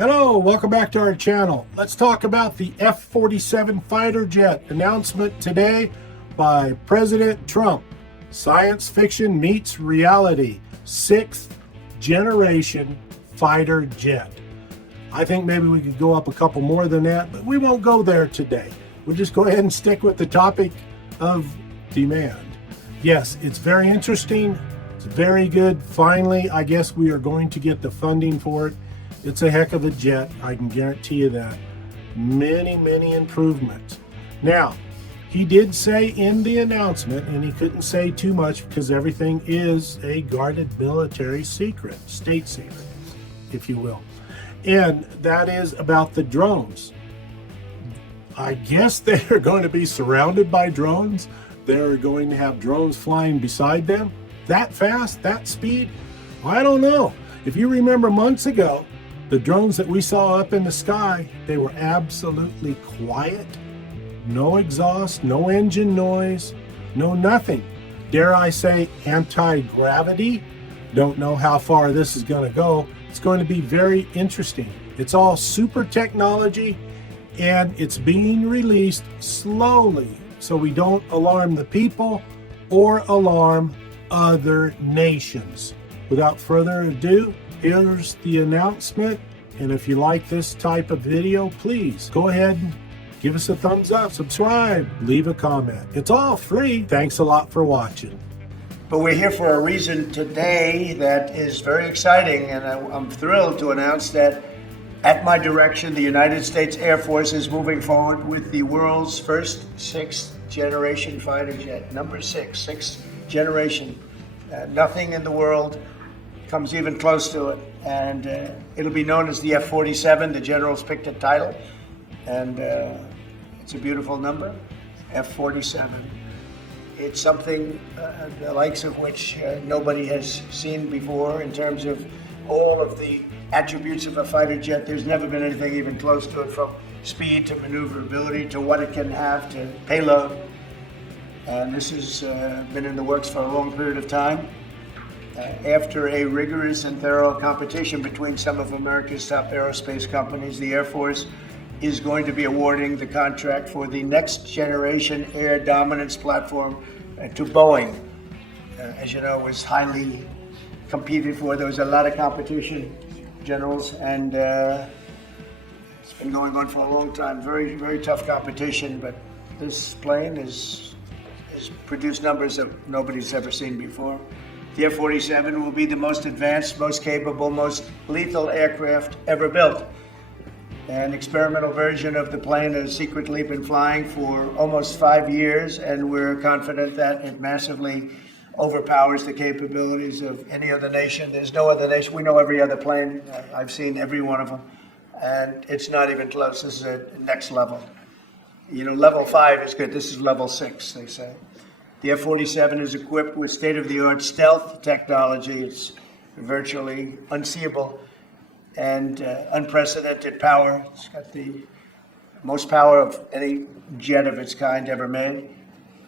Hello, welcome back to our channel. Let's talk about the F-47 fighter jet announcement today by President Trump. Science fiction meets reality. 6th generation fighter jet. I think maybe we could go up a couple more than that, but we won't go there today. We'll just go ahead and stick with the topic of demand. Yes, it's very interesting. It's very good. Finally, I guess we are going to get the funding for it. It's a heck of a jet, I can guarantee you that. Many improvements. Now, he did say in the announcement, and he couldn't say too much because everything is a guarded military secret, state secret, if you will. And that is about the drones. I guess they are going to be surrounded by drones. They're going to have drones flying beside them. That fast, that speed? I don't know. If you remember months ago, the drones that we saw up in the sky, they were absolutely quiet. No exhaust, no engine noise, no nothing. Dare I say anti-gravity? Don't know how far this is going to go. It's going to be very interesting. It's all super technology and it's being released slowly so we don't alarm the people or alarm other nations. Without further ado, here's the announcement, and if you like this type of video, please go ahead and give us a thumbs up, subscribe, leave a comment. It's all free. Thanks a lot for watching. But we're here for a reason today that is very exciting, and I'm thrilled to announce that at my direction, the United States Air Force is moving forward with the world's first 6th generation fighter jet. Number 6, 6th generation. Nothing in the world comes even close to it, and it'll be known as the F-47. The generals picked a title, and it's a beautiful number, F-47. It's something the likes of which nobody has seen before in terms of all of the attributes of a fighter jet. There's never been anything even close to it, from speed to maneuverability to what it can have to payload. And this has been in the works for a long period of time. After a rigorous and thorough competition between some of America's top aerospace companies, the Air Force is going to be awarding the contract for the next generation air dominance platform to Boeing. As you know, it was highly competed for. There was a lot of competition, generals, and it's been going on for a long time. Very tough competition, but this plane has produced numbers that nobody's ever seen before. The F-47 will be the most advanced, most capable, most lethal aircraft ever built. An experimental version of the plane has secretly been flying for almost 5 years, and we're confident that it massively overpowers the capabilities of any other nation. There's no other nation. We know every other plane. I've seen every one of them, and it's not even close. This is a next level. You know, level 5 is good. This is level 6, they say. The F-47 is equipped with state-of-the-art stealth technology. It's virtually unseeable and unprecedented power. It's got the most power of any jet of its kind ever made.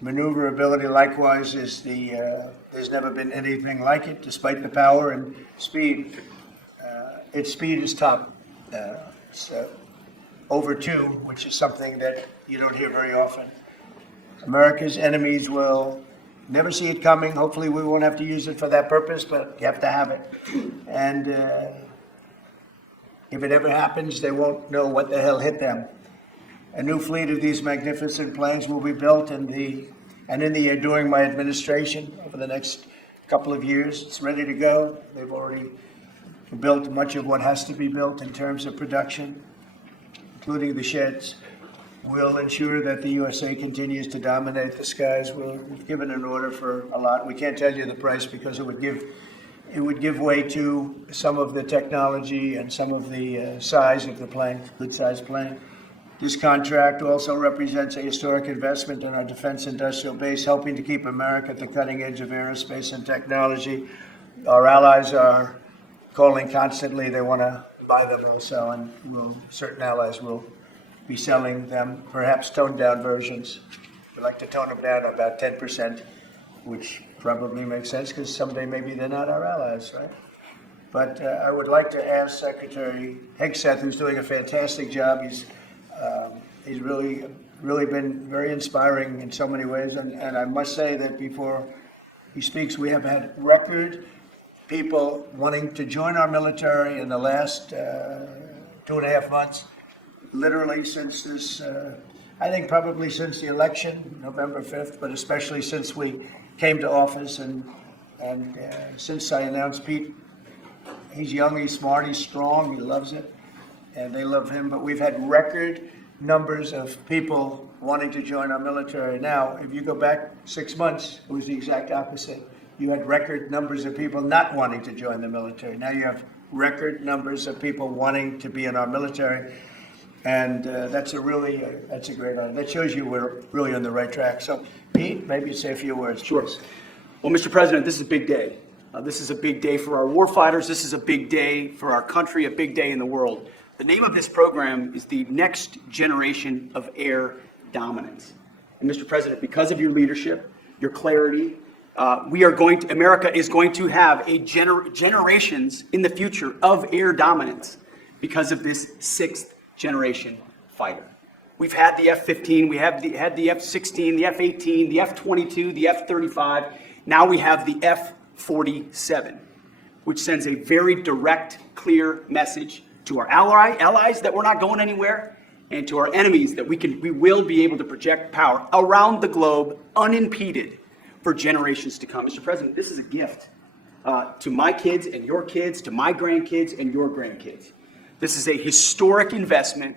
Maneuverability, likewise, is there's never been anything like it, despite the power and speed. Its speed is top. It's over 2, which is something that you don't hear very often. America's enemies will never see it coming. Hopefully we won't have to use it for that purpose, but you have to have it. And if it ever happens, they won't know what the hell hit them. A new fleet of these magnificent planes will be built in the air during my administration over the next couple of years. It's ready to go. They've already built much of what has to be built in terms of production, including the sheds. We'll ensure that the USA continues to dominate the skies. We've given an order for a lot. We can't tell you the price because it would give way to some of the technology and some of the size of the plane, good-sized plane. This contract also represents a historic investment in our defense industrial base, helping to keep America at the cutting edge of aerospace and technology. Our allies are calling constantly. They want to buy them also, and certain allies will be selling them, perhaps toned-down versions. We like to tone them down about 10%, which probably makes sense because someday maybe they're not our allies, right? But I would like to ask Secretary Hegseth, who's doing a fantastic job. He's really been very inspiring in so many ways. And I must say that before he speaks, we have had record people wanting to join our military in the last 2.5 months, literally since this, I think probably since the election, November 5th, but especially since we came to office and since I announced Pete. He's young, he's smart, he's strong, he loves it, and they love him. But we've had record numbers of people wanting to join our military. Now, if you go back 6 months, it was the exact opposite. You had record numbers of people not wanting to join the military. Now you have record numbers of people wanting to be in our military, and that's a great honor. That shows you we're really on the right track. So, Pete, maybe you say a few words. Sure. Well, Mr. President, this is a big day. This is a big day for our warfighters. This is a big day for our country, a big day in the world. The name of this program is the Next Generation of Air Dominance. And Mr. President, because of your leadership, your clarity, America is going to have generations in the future of air dominance because of this 6th generation fighter. We've had the F-15, we had the F-16, the F-18, the F-22, the F-35. Now we have the F-47, which sends a very direct, clear message to our allies that we're not going anywhere, and to our enemies that we will be able to project power around the globe unimpeded for generations to come. Mr. President, this is a gift to my kids and your kids, to my grandkids and your grandkids. This is a historic investment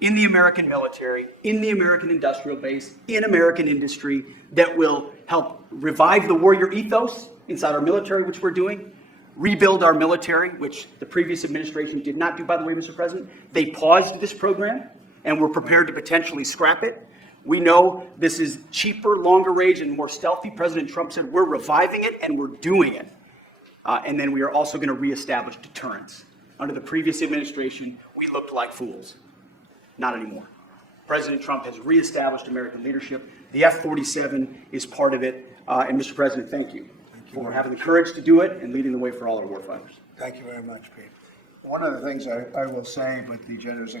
in the American military, in the American industrial base, in American industry that will help revive the warrior ethos inside our military, which we're doing, rebuild our military, which the previous administration did not do, by the way, Mr. President. They paused this program and were prepared to potentially scrap it. We know this is cheaper, longer range, and more stealthy. President Trump said we're reviving it and we're doing it. And then we are also going to reestablish deterrence. Under the previous administration, we looked like fools. Not anymore. President Trump has reestablished American leadership. The F-47 is part of it. And Mr. President, thank you for having the courage to do it and leading the way for all our warfighters. Thank you very much, Pete. One of the things I will say, but the generals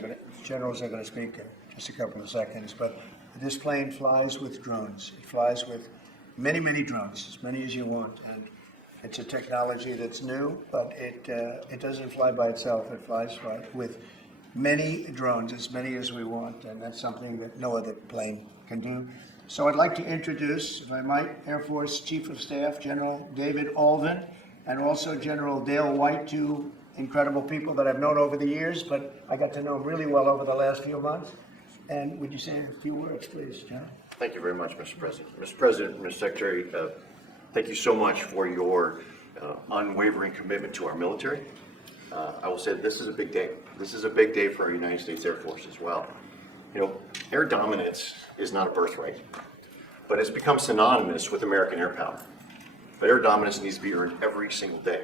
are going to speak in just a couple of seconds, but this plane flies with drones. It flies with many, many drones, as many as you want. And it's a technology that's new, but it doesn't fly by itself. It flies with many drones, as many as we want, and that's something that no other plane can do. So I'd like to introduce, if I might, Air Force Chief of Staff, General David Alvin, and also General Dale White, two incredible people that I've known over the years, but I got to know really well over the last few months. And would you say a few words, please, John? Thank you very much, Mr. President. Mr. President, Mr. Secretary, thank you so much for your unwavering commitment to our military. I will say this is a big day. This is a big day for our United States Air Force as well. You know, air dominance is not a birthright, but it's become synonymous with American air power. But air dominance needs to be earned every single day.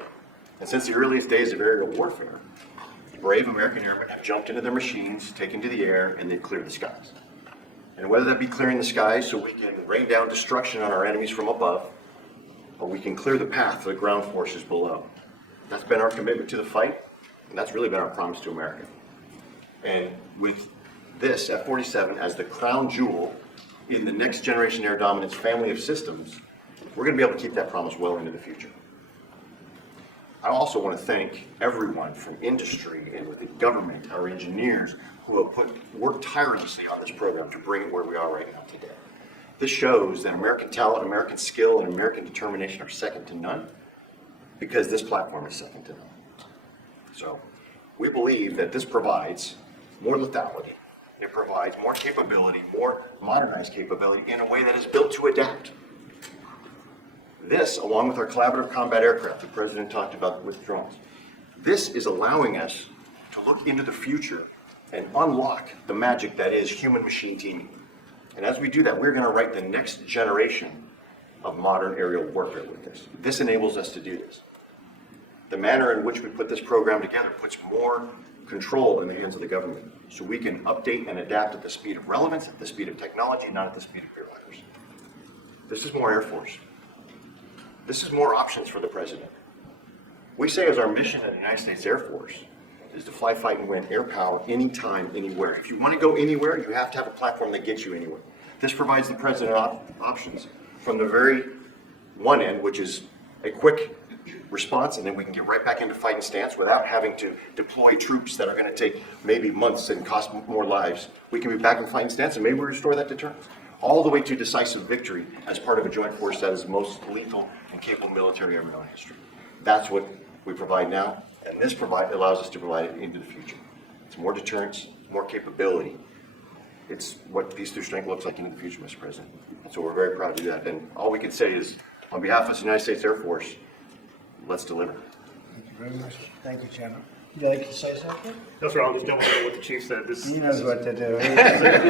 And since the earliest days of aerial warfare, brave American airmen have jumped into their machines, taken to the air, and they've cleared the skies. And whether that be clearing the skies so we can rain down destruction on our enemies from above, or we can clear the path to the ground forces below. That's been our commitment to the fight, and that's really been our promise to America. And with this F-47 as the crown jewel in the next generation air dominance family of systems, we're going to be able to keep that promise well into the future. I also want to thank everyone from industry and with the government, our engineers, who have worked tirelessly on this program to bring it where we are right now today. This shows that American talent, American skill, and American determination are second to none, because this platform is second to none. So we believe that this provides more lethality. It provides more capability, more modernized capability in a way that is built to adapt. This, along with our collaborative combat aircraft the President talked about with drones, this is allowing us to look into the future and unlock the magic that is human-machine teaming. And as we do that, we're going to write the next generation of modern aerial warfare with this. This enables us to do this. The manner in which we put this program together puts more control in the hands of the government, so we can update and adapt at the speed of relevance, at the speed of technology, not at the speed of bureaucracy. This is more Air Force. This is more options for the President. We say as our mission in the United States Air Force is to fly, fight, and win air power anytime, anywhere. If you want to go anywhere, you have to have a platform that gets you anywhere. This provides the president options from the very one end, which is a quick response, and then we can get right back into fighting stance without having to deploy troops that are going to take maybe months and cost more lives. We can be back in fighting stance, and maybe we restore that deterrence. All the way to decisive victory as part of a joint force that is the most lethal and capable military ever known in history. That's what we provide now, and this allows us to provide it into the future. It's more deterrence, more capability. It's what peace through strength looks like into the future, Mr. President. So we're very proud to do that. And all we can say is, on behalf of the United States Air Force, let's deliver. Thank you very much. Thank you, Chairman. Would you like to say something? No, sir, I'm just doing what the chief said. This He knows what to do.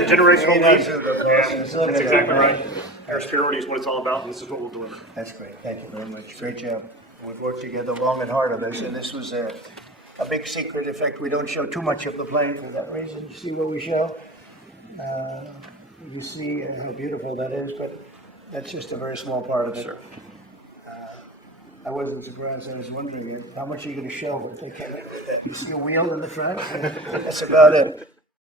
generational He knows leap. who the boss is. That's exactly right. Air superiority is what it's all about, and this is what we'll deliver. That's great. Thank you very much. Great job. We've worked together long and hard on this, and this was a big secret. In fact, we don't show too much of the plane for that reason. You see what we show? You see how beautiful that is, but that's just a very small part of it. Sir. I wasn't surprised. I was wondering how much are you going to show if they came in with that? You see a wheel in the front? That's about it.